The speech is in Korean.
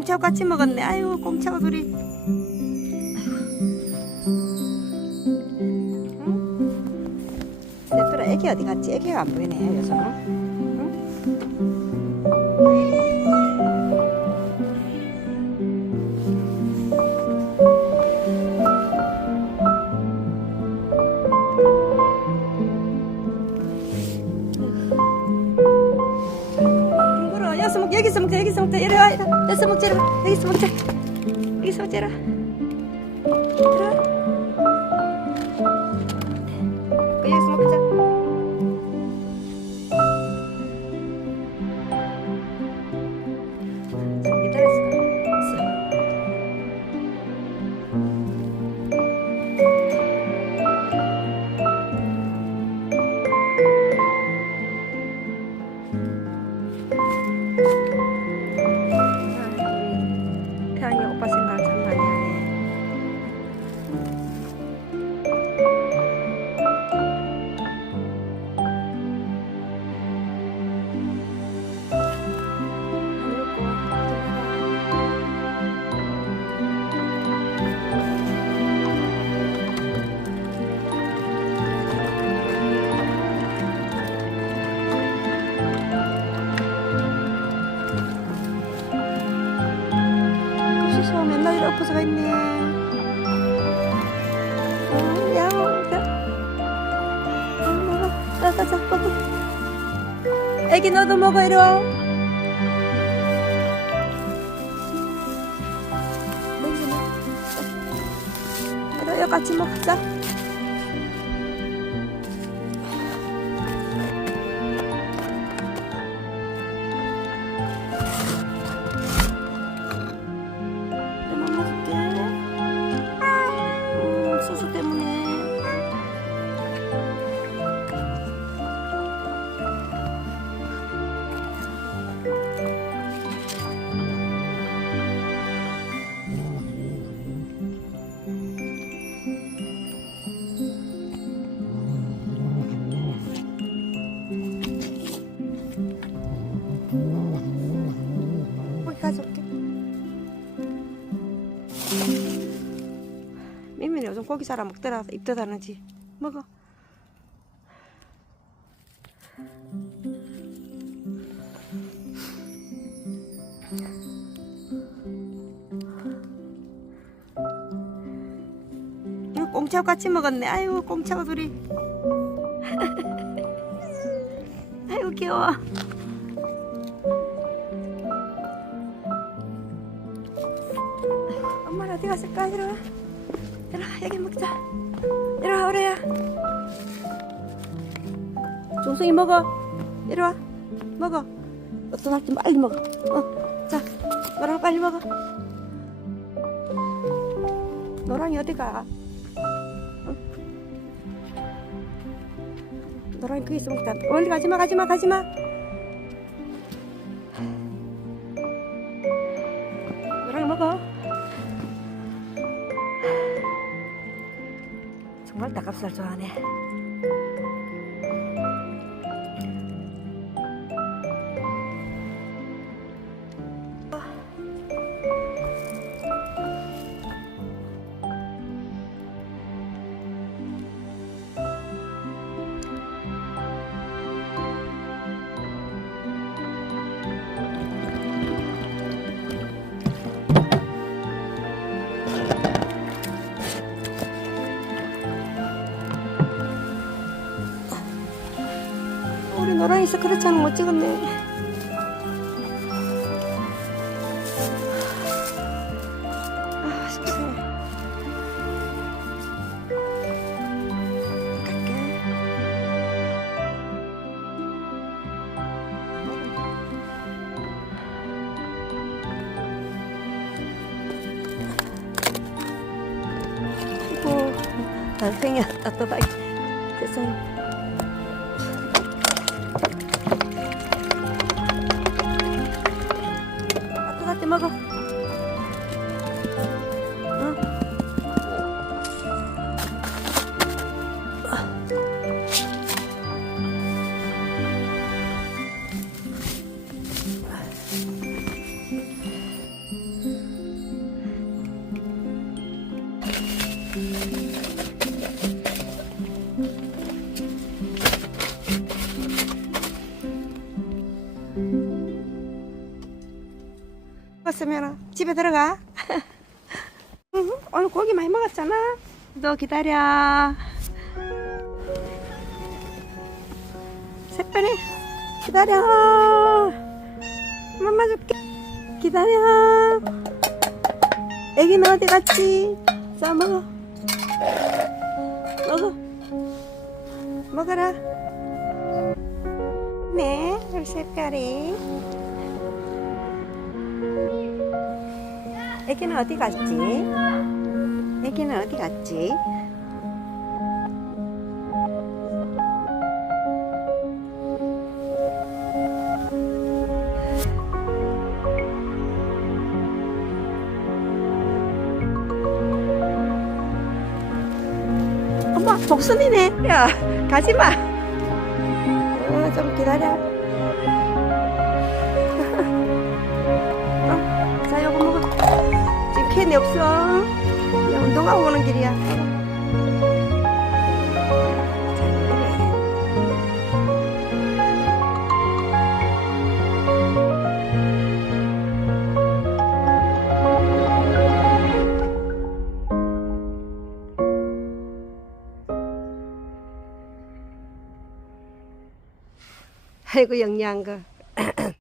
꽁치하고 같이 먹었네. 아유, 꽁치하고 둘이. 응? 세뚜라 애기 어디 갔지? 애기가 안 보이네, 요즘. 응? 여기서 먹자 여기서 먹자 이리 와 이리 와. 여기서 먹자 이리 와. 여기서 먹자 여기서 먹자 이리 와. 이리 와. 그 여기서 먹자 엎어서가 있네. 어, 야옹, 자. 어, 먹어. 자. 애기 너도 먹어, 이리 와. 이리 같이 먹자. 민민이 요즘 고기 잘안 먹더라 입덧하는지 먹어. 이거 꽁치하고 같이 먹었네. 아이고 꽁치하고 둘이. 아이고 귀여워 갔을까? 이리 와. 이리 와 여기 먹자. 이리 와 오래야. 종성이 먹어. 이리 와. 먹어. 어떤 할지 빨리 먹어. 어자 노랑 빨리 먹어. 노랑이 어디 가? 응? 노랑이 거기 있어 먹자 멀리 가지마 가지마 가지마 정말 닭가슴살 좋아하네. 노랑이서 그렇지 않으면 못 찍었네. 아, 식세. 갈게. 아이고, 달팽이야, 따뜻하게. 됐어 走走 먹었으면 집에 들어가. 응, 오늘 고기 많이 먹었잖아. 너 기다려. 새별이 기다려. mam마 줄게. 기다려. 애기는 어디 갔지? 자 먹어. 먹어. 먹어라. 네, 우리 새별이. 애기는 어디 갔지? 애기는 어디 갔지? 엄마 복순이네. 야 가지 마. 어, 좀 기다려. 캔이 없어. 운동하고 오는 길이야. 아이고 영리한 거.